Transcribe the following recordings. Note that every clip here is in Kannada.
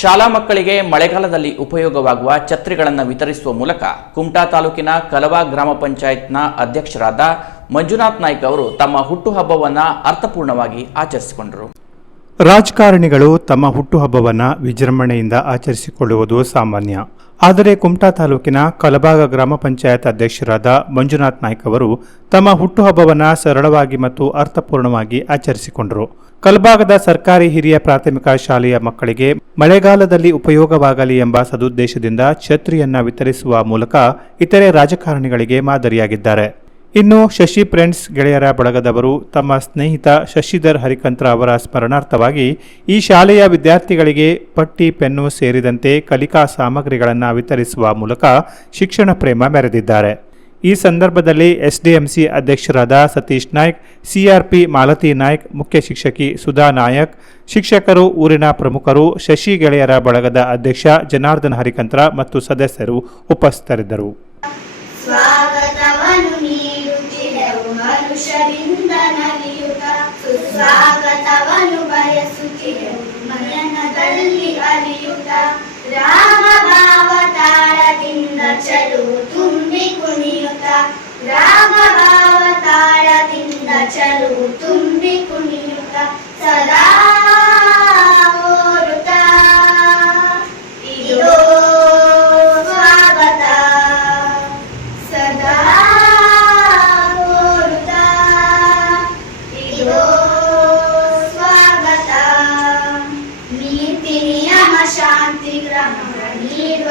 ಶಾಲಾ ಮಕ್ಕಳಿಗೆ ಮಳೆಗಾಲದಲ್ಲಿ ಉಪಯೋಗವಾಗುವ ಛತ್ರಿಗಳನ್ನು ವಿತರಿಸುವ ಮೂಲಕ ಕುಮಟಾ ತಾಲೂಕಿನ ಕಲವಾ ಗ್ರಾಮ ಪಂಚಾಯತ್ನ ಅಧ್ಯಕ್ಷರಾದ ಮಂಜುನಾಥ್ ನಾಯ್ಕ ಅವರು ತಮ್ಮ ಹುಟ್ಟುಹಬ್ಬವನ್ನು ಅರ್ಥಪೂರ್ಣವಾಗಿ ಆಚರಿಸಿಕೊಂಡರು. ರಾಜಕಾರಣಿಗಳು ತಮ್ಮ ಹುಟ್ಟುಹಬ್ಬವನ್ನು ವಿಜೃಂಭಣೆಯಿಂದ ಆಚರಿಸಿಕೊಳ್ಳುವುದು ಸಾಮಾನ್ಯ. ಆದರೆ ಕುಮಟಾ ತಾಲೂಕಿನ ಕಲಬಾಗ ಗ್ರಾಮ ಪಂಚಾಯತ್ ಅಧ್ಯಕ್ಷರಾದ ಮಂಜುನಾಥ್ ನಾಯ್ಕ್ ಅವರು ತಮ್ಮ ಹುಟ್ಟುಹಬ್ಬವನ್ನು ಸರಳವಾಗಿ ಮತ್ತು ಅರ್ಥಪೂರ್ಣವಾಗಿ ಆಚರಿಸಿಕೊಂಡರು. ಕಲಬಾಗದ ಸರ್ಕಾರಿ ಹಿರಿಯ ಪ್ರಾಥಮಿಕ ಶಾಲೆಯ ಮಕ್ಕಳಿಗೆ ಮಳೆಗಾಲದಲ್ಲಿ ಉಪಯೋಗವಾಗಲಿ ಎಂಬ ಸದುದ್ದೇಶದಿಂದ ಛತ್ರಿಯನ್ನ ವಿತರಿಸುವ ಮೂಲಕ ಇತರೆ ರಾಜಕಾರಣಿಗಳಿಗೆ ಮಾದರಿಯಾಗಿದ್ದಾರೆ. ಇನ್ನು ಶಶಿ ಫ್ರೆಂಡ್ಸ್ ಗೆಳೆಯರ ಬಳಗದವರು ತಮ್ಮ ಸ್ನೇಹಿತ ಶಶಿಧರ್ ಹರಿಕಂತ್ರ ಅವರ ಸ್ಮರಣಾರ್ಥವಾಗಿ ಈ ಶಾಲೆಯ ವಿದ್ಯಾರ್ಥಿಗಳಿಗೆ ಪಟ್ಟಿ, ಪೆನ್ನು ಸೇರಿದಂತೆ ಕಲಿಕಾ ಸಾಮಗ್ರಿಗಳನ್ನು ವಿತರಿಸುವ ಮೂಲಕ ಶಿಕ್ಷಣ ಪ್ರೇಮ ಮೆರೆದಿದ್ದಾರೆ. ಈ ಸಂದರ್ಭದಲ್ಲಿ ಎಸ್ಡಿಎಂಸಿ ಅಧ್ಯಕ್ಷರಾದ ಸತೀಶ್ ನಾಯ್ಕ್, ಸಿಆರ್ಪಿ ಮಾಲತಿ ನಾಯ್ಕ್, ಮುಖ್ಯ ಶಿಕ್ಷಕಿ ಸುಧಾ ನಾಯಕ್, ಶಿಕ್ಷಕರು, ಊರಿನ ಪ್ರಮುಖರು, ಶಶಿ ಗೆಳೆಯರ ಬಳಗದ ಅಧ್ಯಕ್ಷ ಜನಾರ್ದನ್ ಹರಿಕಂತ್ರ ಮತ್ತು ಸದಸ್ಯರು ಉಪಸ್ಥಿತರಿದ್ದರು. ಮನುಷ್ಯರಿಂದ ನಲಿಯುತ್ತ ಸುಸ್ವಾಗತವನ್ನು ಬಯಸುತ್ತಿದೆವು ಮನನದಲ್ಲಿ ಅಲಿಯುತ್ತ ರಾಮ ಭಾವ ತಾಳದಿಂದ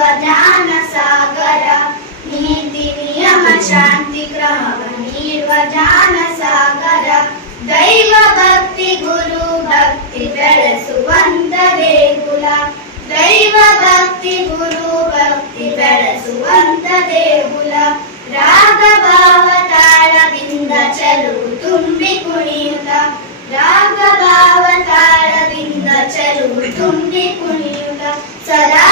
ನೀಡುವ ಜ್ಞಾನ ಸಾಗರ ನೀತಿ ನಿಯಮ ಶಾಂತಿ ಕ್ರಮ ನೀಡುವ ಜ್ಞಾನ ಸಾಗರ ದೈವ ಭಕ್ತಿ ಗುರು ಭಕ್ತಿ ಬೆಳೆಸುವಂತ ದೇಗುಲ ದೈವ ಭಕ್ತಿ ಗುರು ಭಕ್ತಿ ಬೆಳೆಸುವಂತ ದೇಗುಲ ರಾಗ ಭಾವ ತಾಳದಿಂದ ಚಲುವು ತುಂಬಿ ಕುಣಿಯುತ್ತ ರಾಗ ಭಾವ ತಾಳದಿಂದ ಚಲುವು ತುಂಬಿ ಕುಣಿಯುತ್ತ ಸದಾ